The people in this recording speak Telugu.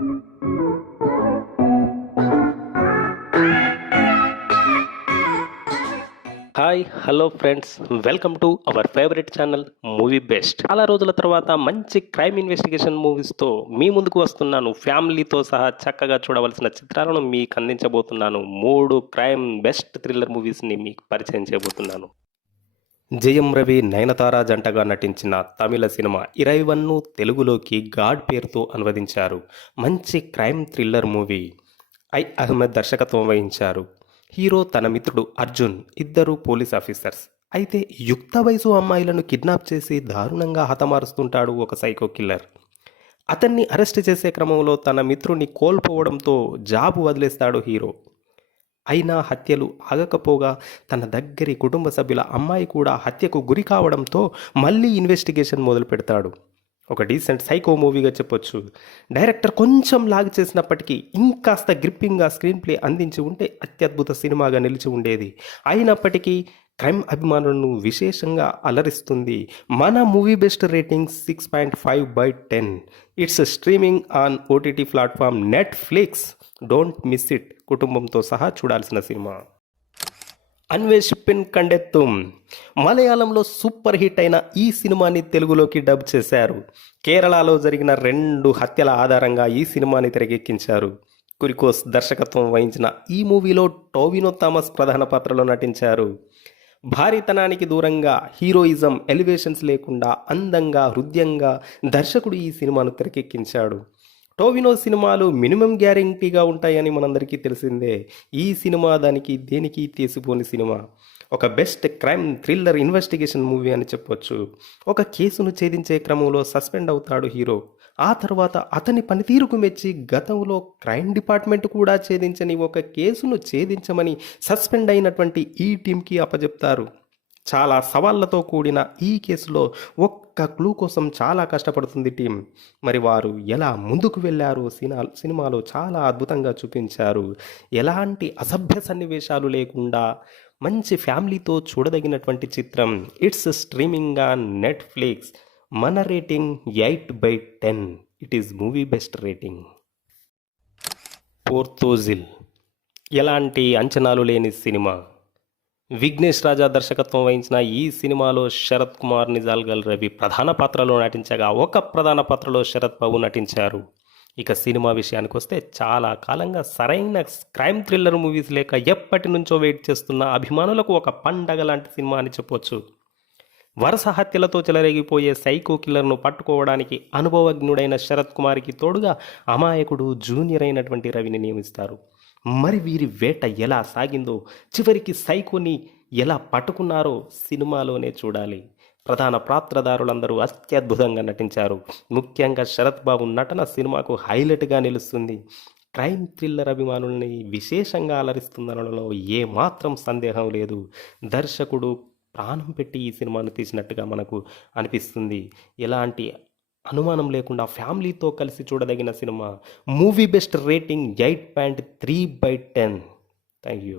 Hi hello friends, welcome to our favourite channel movie best. చాలా రోజుల తర్వాత మంచి క్రైమ్ ఇన్వెస్టిగేషన్ మూవీస్తో మీ ముందుకు వస్తున్నాను. ఫ్యామిలీతో సహా చక్కగా చూడవలసిన చిత్రాలను మీకు అందించబోతున్నాను. 3 క్రైమ్ బెస్ట్ థ్రిల్లర్ మూవీస్ని మీకు పరిచయం చేయబోతున్నాను. జయం రవి, నయనతార జంటగా నటించిన తమిళ సినిమా 21ను తెలుగులోకి గాడ్ పేరుతో అనువదించారు. మంచి క్రైమ్ థ్రిల్లర్ మూవీ. అహ్మద్ దర్శకత్వం వహించారు. హీరో తన మిత్రుడు అర్జున్, ఇద్దరు పోలీస్ ఆఫీసర్స్. అయితే యుక్త వయసు అమ్మాయిలను కిడ్నాప్ చేసి దారుణంగా హతమారుస్తుంటాడు ఒక సైకో కిల్లర్. అతన్ని అరెస్ట్ చేసే క్రమంలో తన మిత్రుని కోల్పోవడంతో జాబ్ వదిలేస్తాడు హీరో. అయినా హత్యలు ఆగకపోగా తన దగ్గరి కుటుంబ సభ్యుల అమ్మాయి కూడా హత్యకు గురి కావడంతో మళ్ళీ ఇన్వెస్టిగేషన్ మొదలు పెడతాడు. ఒక డీసెంట్ సైకో మూవీగా చెప్పొచ్చు. డైరెక్టర్ కొంచెం లాగ్ చేసినప్పటికీ ఇంకాస్త గ్రిప్పింగ్గా స్క్రీన్ ప్లే అందించి ఉంటే అత్యద్భుత సినిమాగా నిలిచి ఉండేది. అయినప్పటికీ క్రైమ్ అభిమానులను విశేషంగా అలరిస్తుంది. మన movie best rating 6.5/10. It's streaming on OTT platform Netflix. Don't miss it. కుటుంబంతో సహా చూడాల్సిన సినిమా. అన్వేషిపిన్ కండెత్తుం మలయాళంలో సూపర్ హిట్ అయిన ఈ సినిమాని తెలుగులోకి డబ్ చేశారు. కేరళలో జరిగిన 2 హత్యల ఆధారంగా ఈ సినిమాని తెరకెక్కించారు. కురికోస్ దర్శకత్వం వహించిన ఈ మూవీలో టోవినో థామస్ ప్రధాన పాత్రలో నటించారు. భారీతనానికి దూరంగా హీరోయిజం ఎలివేషన్స్ లేకుండా అందంగా హృదయంగా దర్శకుడు ఈ సినిమాను తెరకెక్కించాడు. టోవినో సినిమాలు మినిమం గ్యారంటీగా ఉంటాయని మనందరికీ తెలిసిందే. ఈ సినిమా దేనికి తీసిపోని సినిమా. ఒక best crime thriller investigation movie అని చెప్పొచ్చు. ఒక కేసును ఛేదించే క్రమంలో సస్పెండ్ అవుతాడు హీరో. ఆ తర్వాత అతని పనితీరుకు మెచ్చి గతంలో క్రైమ్ డిపార్ట్మెంట్ కూడా ఛేదించని ఒక కేసును ఛేదించమని సస్పెండ్ అయినటువంటి ఈ టీంకి అప్పచెప్తారు. చాలా సవాళ్లతో కూడిన ఈ కేసులో ఒక్క క్లూ కోసం చాలా కష్టపడుతుంది టీం. మరి వారు ఎలా ముందుకు వెళ్ళారో సినిమాలో చాలా అద్భుతంగా చూపించారు. ఎలాంటి అసభ్య సన్నివేశాలు లేకుండా మంచి ఫ్యామిలీతో చూడదగినటువంటి చిత్రం. It's streaming on Netflix. మన rating 8/10. It is movie best rating. Porthozhil ఎలాంటి అంచనాలు లేని సినిమా. విఘ్నేష్ రాజా దర్శకత్వం వహించిన ఈ సినిమాలో శరత్ కుమార్, నిజాల్గల్ రవి ప్రధాన పాత్రలో నటించగా ఒక ప్రధాన పాత్రలో శరత్ బాబు నటించారు. ఇక సినిమా విషయానికి వస్తే చాలా కాలంగా సరైన క్రైమ్ థ్రిల్లర్ మూవీస్ లేక ఎప్పటి నుంచో వెయిట్ చేస్తున్న అభిమానులకు ఒక పండగ లాంటి సినిమా అని చెప్పొచ్చు. వరుస హత్యలతో చెలరేగిపోయే సైకో కిల్లర్ను పట్టుకోవడానికి అనుభవజ్ఞుడైన శరత్ కుమార్కి తోడుగా అమాయకుడు జూనియర్ అయినటువంటి రవిని నియమిస్తారు. మరి వీరి వేట ఎలా సాగిందో, చివరికి సైకోని ఎలా పట్టుకున్నారో సినిమాలోనే చూడాలి. ప్రధాన పాత్రధారులందరూ అత్యద్భుతంగా నటించారు. ముఖ్యంగా శరత్ బాబు నటన సినిమాకు హైలైట్గా నిలుస్తుంది. క్రైమ్ థ్రిల్లర్ అభిమానుల్ని విశేషంగా అలరిస్తుందనడంలో ఏమాత్రం సందేహం లేదు. దర్శకుడు ప్రాణం పెట్టి ఈ సినిమాను తీసినట్టుగా మనకు అనిపిస్తుంది. ఎలాంటి అనుమానం లేకుండా ఫ్యామిలీతో కలిసి చూడదగిన cinema. Movie best rating 8.3/10. Thank you.